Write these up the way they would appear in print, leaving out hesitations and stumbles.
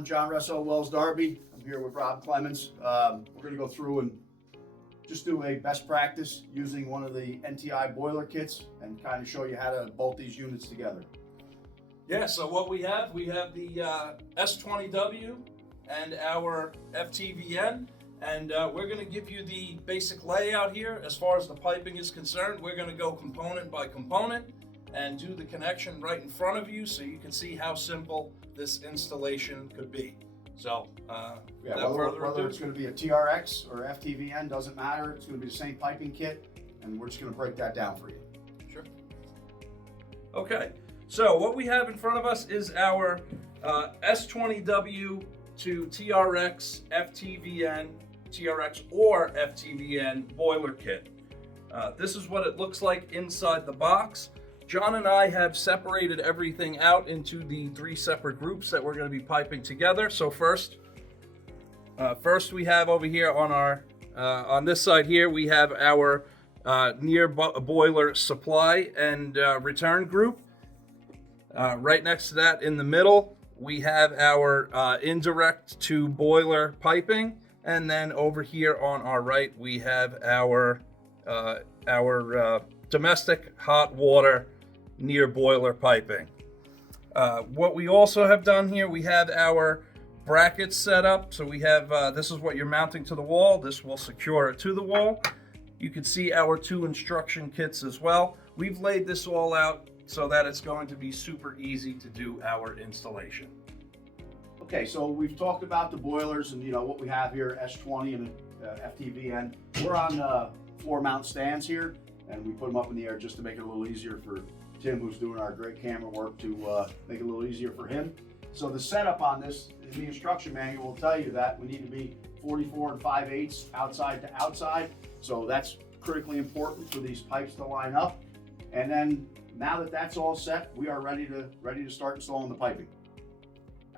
everyone. John Russo, Wells Darby. I'm here with Rob Clemens. We're going to go through and just do a best practice using one of the NTI boiler kits and kind of show you how to bolt these units together. Yeah, so what we have the S20W and our FTVN, and we're going to give you the basic layout here. As far as the piping is concerned, we're going to go component by component and do the connection right in front of you so you can see how simple this installation could be. So, whether it's going to be a TRX or FTVN, doesn't matter. It's going to be the same piping kit, and we're just going to break that down for you. Sure. Okay, so what we have in front of us is our S20W to TRX, FTVN, TRX or FTVN boiler kit. This is what it looks like inside the box. John and I have separated everything out into the 3 separate groups that we're going to be piping together. So first we have over here on our on this side here we have our near boiler supply and return group. Right next to that in the middle we have our indirect to boiler piping, and then over here on our right we have our domestic hot water near boiler piping. What we also have done here, we have our brackets set up. So we have, this is what you're mounting to the wall. This will secure it to the wall. You can see our 2 instruction kits as well. We've laid this all out so that it's going to be super easy to do our installation. Okay, so we've talked about the boilers and what we have here, S20 and FTVN. We're on floor mount stands here, and we put them up in the air just to make it a little easier for Tim, who's doing our great camera work, to make it a little easier for him. So the setup on this, the instruction manual will tell you that we need to be 44 5/8 outside to outside. So that's critically important for these pipes to line up. And then now that that's all set, we are ready to start installing the piping.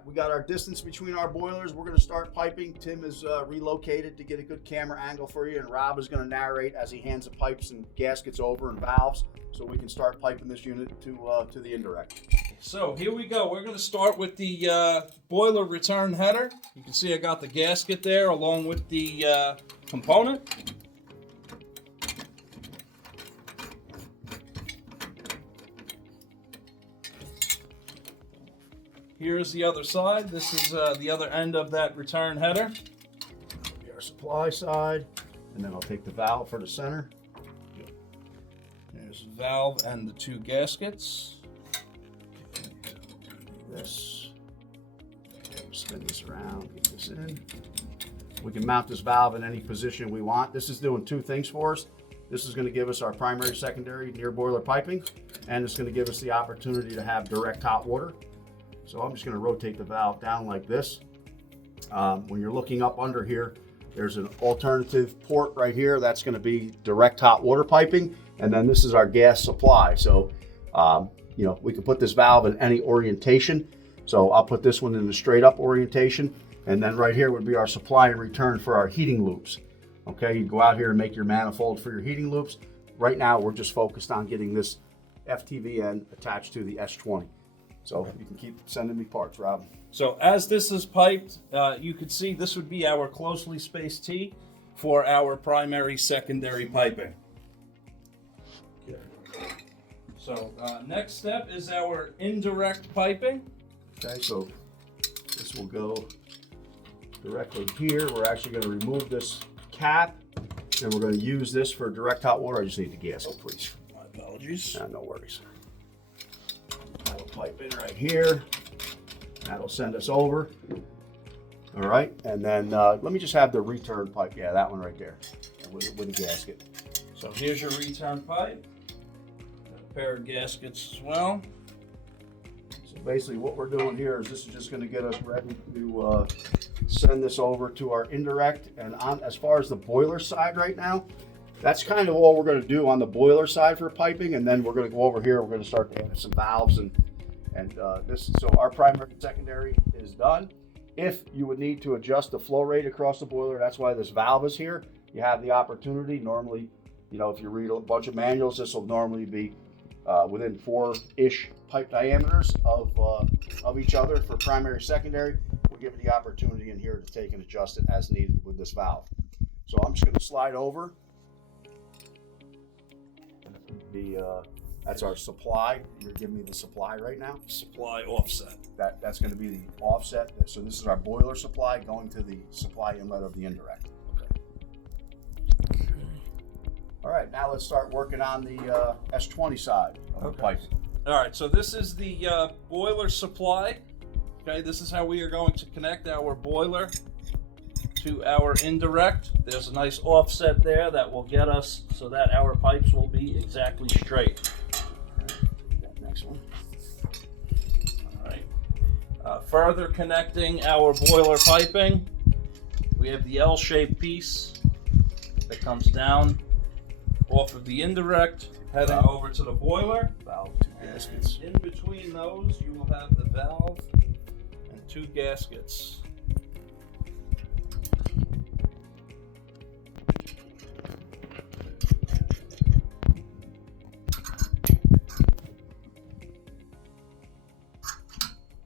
We got our distance between our boilers. We're going to start piping. Tim is relocated to get a good camera angle for you, and Rob is going to narrate as he hands the pipes and gaskets over and valves, so we can start piping this unit to the indirect. So here we go. We're going to start with the boiler return header. You can see I got the gasket there along with the component. Here's the other side. This is the other end of that return header. Our supply side, and then I'll take the valve for the center. There's the valve and the 2 gaskets. This. Spin this around, get this in. We can mount this valve in any position we want. This is doing 2 things for us. This is going to give us our primary, secondary near boiler piping, and it's going to give us the opportunity to have direct hot water. So I'm just going to rotate the valve down like this. When you're looking up under here, there's an alternative port right here. That's going to be direct hot water piping. And then this is our gas supply. So, we can put this valve in any orientation. So I'll put this one in the straight up orientation. And then right here would be our supply and return for our heating loops. Okay, you go out here and make your manifold for your heating loops. Right now, we're just focused on getting this FTVN attached to the S20. So you can keep sending me parts, Rob. So as this is piped, you can see this would be our closely spaced T for our primary, secondary piping. Okay. So next step is our indirect piping. Okay, so this will go directly here. We're actually going to remove this cap, and we're going to use this for direct hot water. I just need the gasket, please. My apologies. No worries. That'll pipe in right here. That'll send us over. All right, and then let me just have the return pipe. Yeah, that one right there with the gasket. So here's your return pipe. Got a pair of gaskets as well. So basically what we're doing here is this is just going to get us ready to send this over to our indirect. And as far as the boiler side right now, that's kind of all we're going to do on the boiler side for piping, and then we're going to go over here. We're going to start adding some valves and this. So our primary and secondary is done. If you would need to adjust the flow rate across the boiler, that's why this valve is here. You have the opportunity. Normally, if you read a bunch of manuals, this will normally be within 4-ish pipe diameters of each other for primary, secondary. We give you the opportunity in here to take and adjust it as needed with this valve. So I'm just going to slide over. That's our supply. You're giving me the supply right now. Supply offset. That's going to be the offset. So this is our boiler supply going to the supply inlet of the indirect. Okay. All right, now let's start working on the S20 side of the piping. All right, so this is the boiler supply. Okay, this is how we are going to connect our boiler to our indirect. There's a nice offset there that will get us so that our pipes will be exactly straight. That next one. All right. Further connecting our boiler piping, we have the L-shaped piece that comes down off of the indirect, heading over to the boiler. Valve, 2 gaskets. In between those, you will have the valve and 2 gaskets.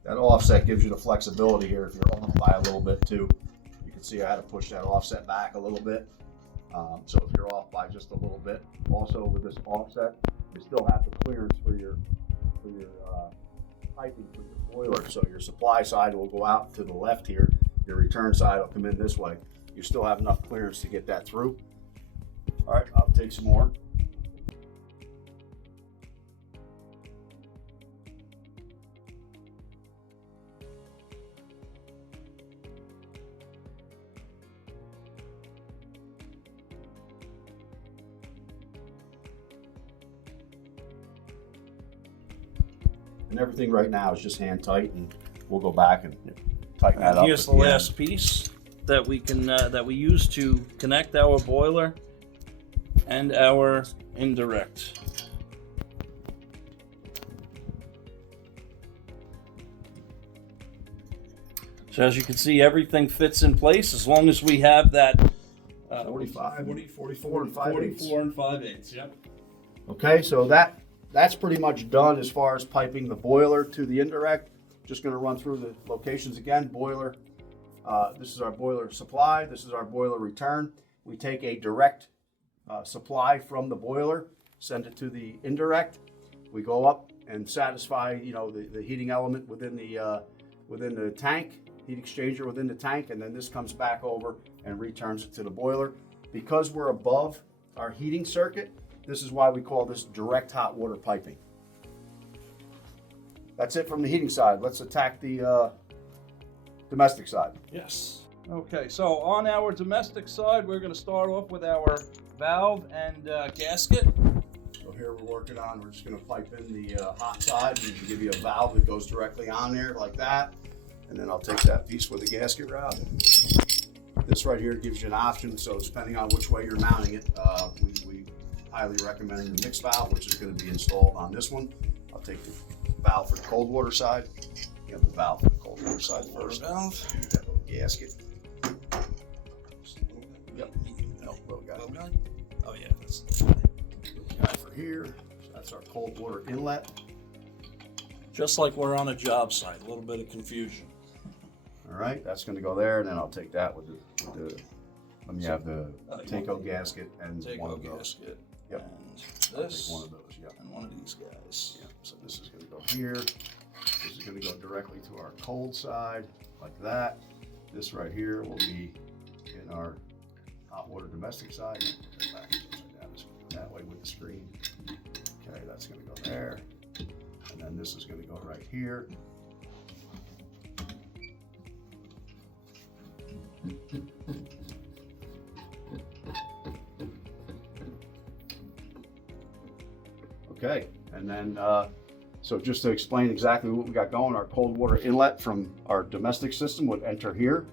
That offset gives you the flexibility here if you're off by a little bit too. You can see I had to push that offset back a little bit. So if you're off by just a little bit, also with this offset, you still have the clearance for your piping for your boiler. So your supply side will go out to the left here. Your return side will come in this way. You still have enough clearance to get that through. All right, I'll take some more. And everything right now is just hand tight, and we'll go back and tighten that up. Here's the last piece that we can that we use to connect our boiler and our indirect. So as you can see, everything fits in place as long as we have that 44 and 5/8. 44 and 5/8. Yep. Okay, so that's pretty much done as far as piping the boiler to the indirect. Just going to run through the locations again. Boiler, this is our boiler supply. This is our boiler return. We take a direct supply from the boiler, send it to the indirect. We go up and satisfy, the heating element within the tank, heat exchanger within the tank, and then this comes back over and returns it to the boiler. Because we're above our heating circuit, this is why we call this direct hot water piping. That's it from the heating side. Let's attack the domestic side. Yes. Okay, so on our domestic side, we're going to start off with our valve and gasket. So here we're working on, we're just going to pipe in the hot side. We can give you a valve that goes directly on there like that. And then I'll take that piece with the gasket route. This right here gives you an option. So depending on which way you're mounting it, we highly recommend the mixed valve, which is going to be installed on this one. I'll take the valve for the cold water side. You have the valve for the cold water side first. Valve. That little gasket. Yep. No, little guy. Oh yeah, that's Guy for here. So that's our cold water inlet. just like we're on a job site. A little bit of confusion. All right, that's going to go there, and then I'll take that with the let me have the Takeo gasket and one of those. Gasket. Yep. And I'll this. take one of those. Yep. And one of these guys. Yep. So this is going to go here. This is going to go directly to our cold side, like that. This right here will be in our hot water domestic side. Put that back upside down. It's going to go that way with the screen. Okay, that's going to go there. And then this is going to go right here. Okay, and then so just to explain exactly what we got going, our cold water inlet from our domestic system would enter here.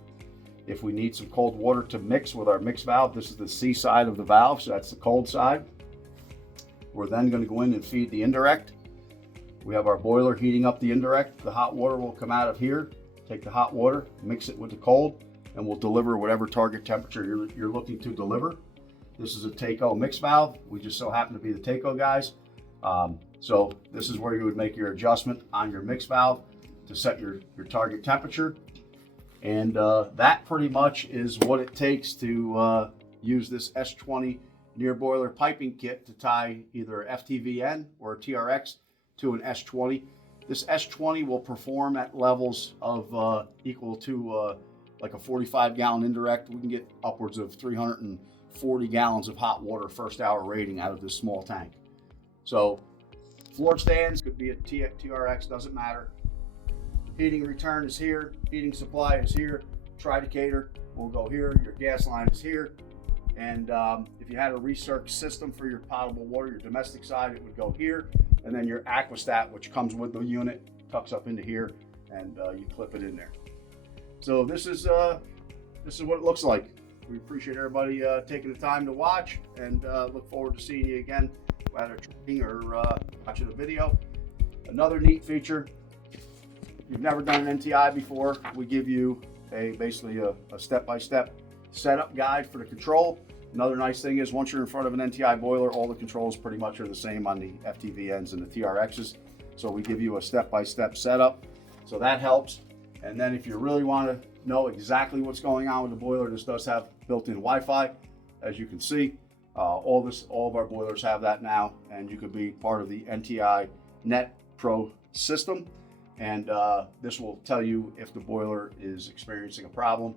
If we need some cold water to mix with our mix valve, this is the C side of the valve, so that's the cold side. We're then going to go in and feed the indirect. We have our boiler heating up the indirect. The hot water will come out of here, take the hot water, mix it with the cold, and we'll deliver whatever target temperature you're looking to deliver. This is a Takeo mix valve. We just so happen to be the Takeo guys. So this is where you would make your adjustment on your mix valve to set your target temperature. And that pretty much is what it takes to use this S20 near boiler piping kit to tie either a FTVN or a TRX to an S20. This S20 will perform at levels of equal to like a 45-gallon indirect. We can get upwards of 340 gallons of hot water first hour rating out of this small tank. So floor stands could be a TRX, doesn't matter. Heating return is here, heating supply is here, tridecator will go here, your gas line is here. And if you had a recirc system for your potable water, your domestic side, it would go here. And then your aquastat, which comes with the unit, tucks up into here, and you clip it in there. So this is what it looks like. We appreciate everybody taking the time to watch, and look forward to seeing you again at our training or watching a video. Another neat feature, if you've never done an NTI before, we give you basically a step-by-step setup guide for the control. Another nice thing is once you're in front of an NTI boiler, all the controls pretty much are the same on the FTVNs and the TRXs. So we give you a step-by-step setup, so that helps. And then if you really want to know exactly what's going on with the boiler, this does have built-in Wi-Fi, as you can see. All of our boilers have that now, and you could be part of the NTI Net Pro system. And this will tell you if the boiler is experiencing a problem.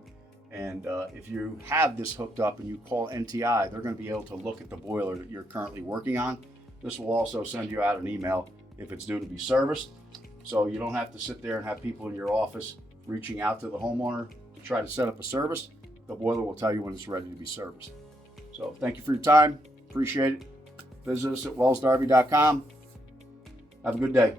And if you have this hooked up and you call NTI, they're going to be able to look at the boiler that you're currently working on. This will also send you out an email if it's due to be serviced. So you don't have to sit there and have people in your office reaching out to the homeowner to try to set up a service. The boiler will tell you when it's ready to be serviced. So thank you for your time. Appreciate it. Visit us at wellsdarby.com. Have a good day.